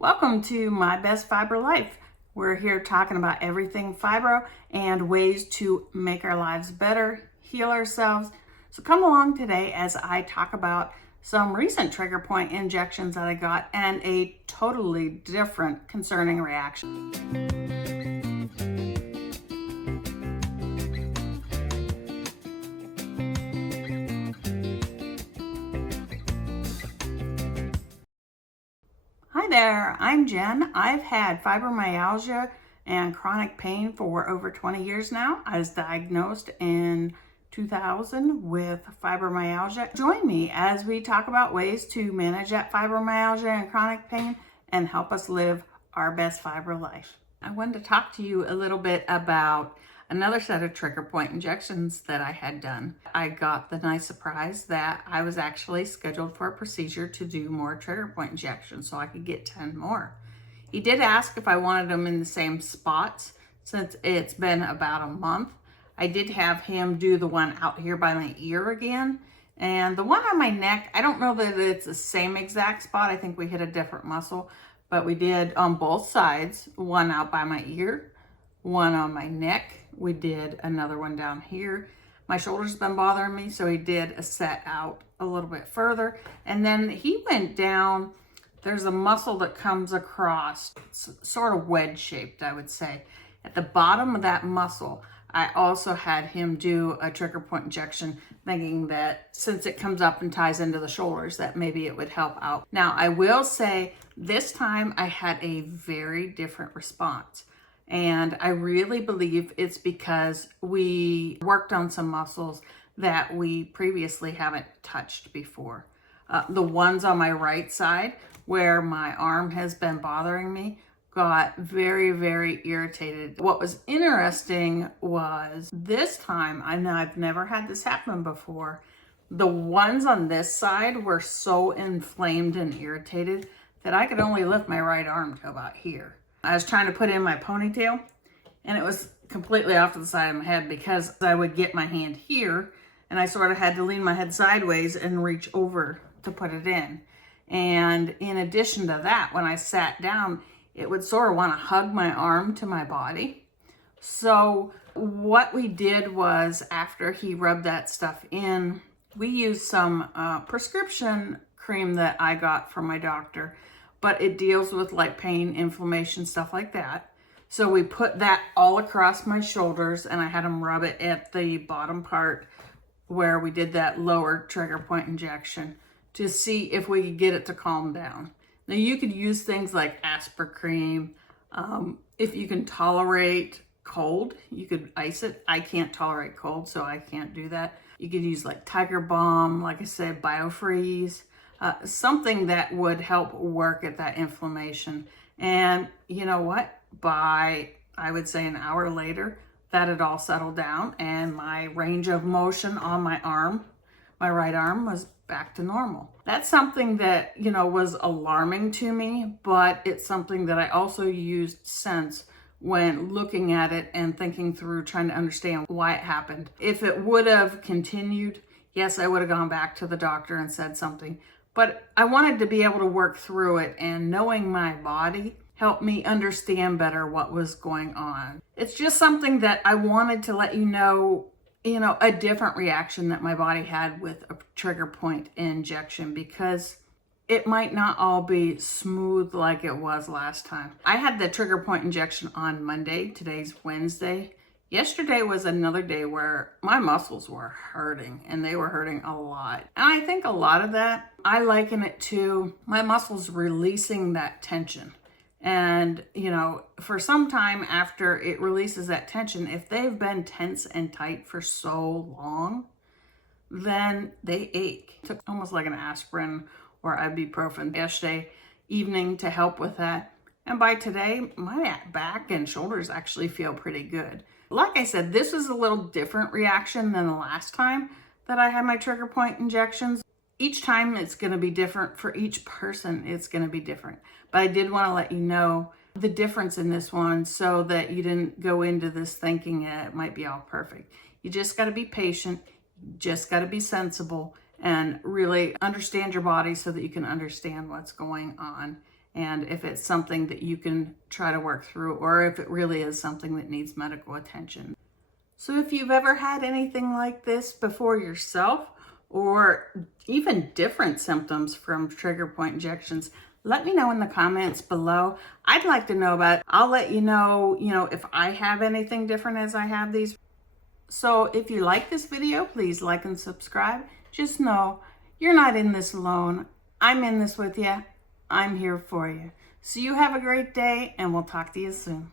Welcome to My Best Fibro Life. We're here talking about everything fibro and ways to make our lives better, heal ourselves. So come along today as I talk about some recent trigger point injections that I got and a totally different concerning reaction. Hi there, I'm Jen. I've had fibromyalgia and chronic pain for over 20 years now. I was diagnosed in 2000 with fibromyalgia. Join me as we talk about ways to manage that fibromyalgia and chronic pain and help us live our best fibro life. I wanted to talk to you a little bit about another set of trigger point injections that I had done. I got the nice surprise that I was actually scheduled for a procedure to do more trigger point injections so I could get 10 more. He did ask if I wanted them in the same spots since it's been about a month. I did have him do the one out here by my ear again, and the one on my neck, I don't know that it's the same exact spot. I think we hit a different muscle, but we did on both sides, one out by my ear, one on my neck. We did another one down here. My shoulder's been bothering me, so he did a set out a little bit further. And then he went down, there's a muscle that comes across, it's sort of wedge shaped, I would say. At the bottom of that muscle, I also had him do a trigger point injection, thinking that since it comes up and ties into the shoulders, that maybe it would help out. Now, I will say this time I had a very different response. And I really believe it's because we worked on some muscles that we previously haven't touched before. The ones on my right side where my arm has been bothering me got very, very irritated. What was interesting was this time, and I've never had this happen before, the ones on this side were so inflamed and irritated that I could only lift my right arm to about here. I was trying to put in my ponytail and it was completely off to the side of my head because I would get my hand here and I sort of had to lean my head sideways and reach over to put it in. And in addition to that, when I sat down, it would sort of want to hug my arm to my body. So what we did was, after he rubbed that stuff in, we used some prescription cream that I got from my doctor, but it deals with like pain, inflammation, stuff like that. So we put that all across my shoulders and I had him rub it at the bottom part where we did that lower trigger point injection to see if we could get it to calm down. Now you could use things like Aspercreme. If you can tolerate cold, you could ice it. I can't tolerate cold, so I can't do that. You could use like Tiger Balm, like I said, BioFreeze. Something that would help work at that inflammation. And you know what? By, I would say, an hour later, that had all settled down and my range of motion on my arm, my right arm, was back to normal. That's something that, was alarming to me, but it's something that I also used since when looking at it and thinking through, trying to understand why it happened. If it would have continued, yes, I would have gone back to the doctor and said something. But I wanted to be able to work through it, and knowing my body helped me understand better what was going on. It's just something that I wanted to let you know, a different reaction that my body had with a trigger point injection, because it might not all be smooth like it was last time. I had the trigger point injection on Monday. Today's Wednesday. Yesterday was another day where my muscles were hurting, and they were hurting a lot. And I think a lot of that, I liken it to my muscles releasing that tension. And, for some time after it releases that tension, if they've been tense and tight for so long, then they ache. Took almost like an aspirin or ibuprofen yesterday evening to help with that. And by today, my back and shoulders actually feel pretty good. Like I said, this is a little different reaction than the last time that I had my trigger point injections. Each time it's going to be different. For each person, it's going to be different. But I did want to let you know the difference in this one so that you didn't go into this thinking it might be all perfect. You just got to be patient. You just got to be sensible and really understand your body so that you can understand what's going on and if it's something that you can try to work through, or if it really is something that needs medical attention. So if you've ever had anything like this before yourself, or even different symptoms from trigger point injections, let me know in the comments below. I'd like to know about it. I'll let you know, if I have anything different as I have these. So if you like this video, please like and subscribe. Just know you're not in this alone. I'm in this with you. I'm here for you. So you have a great day, and we'll talk to you soon.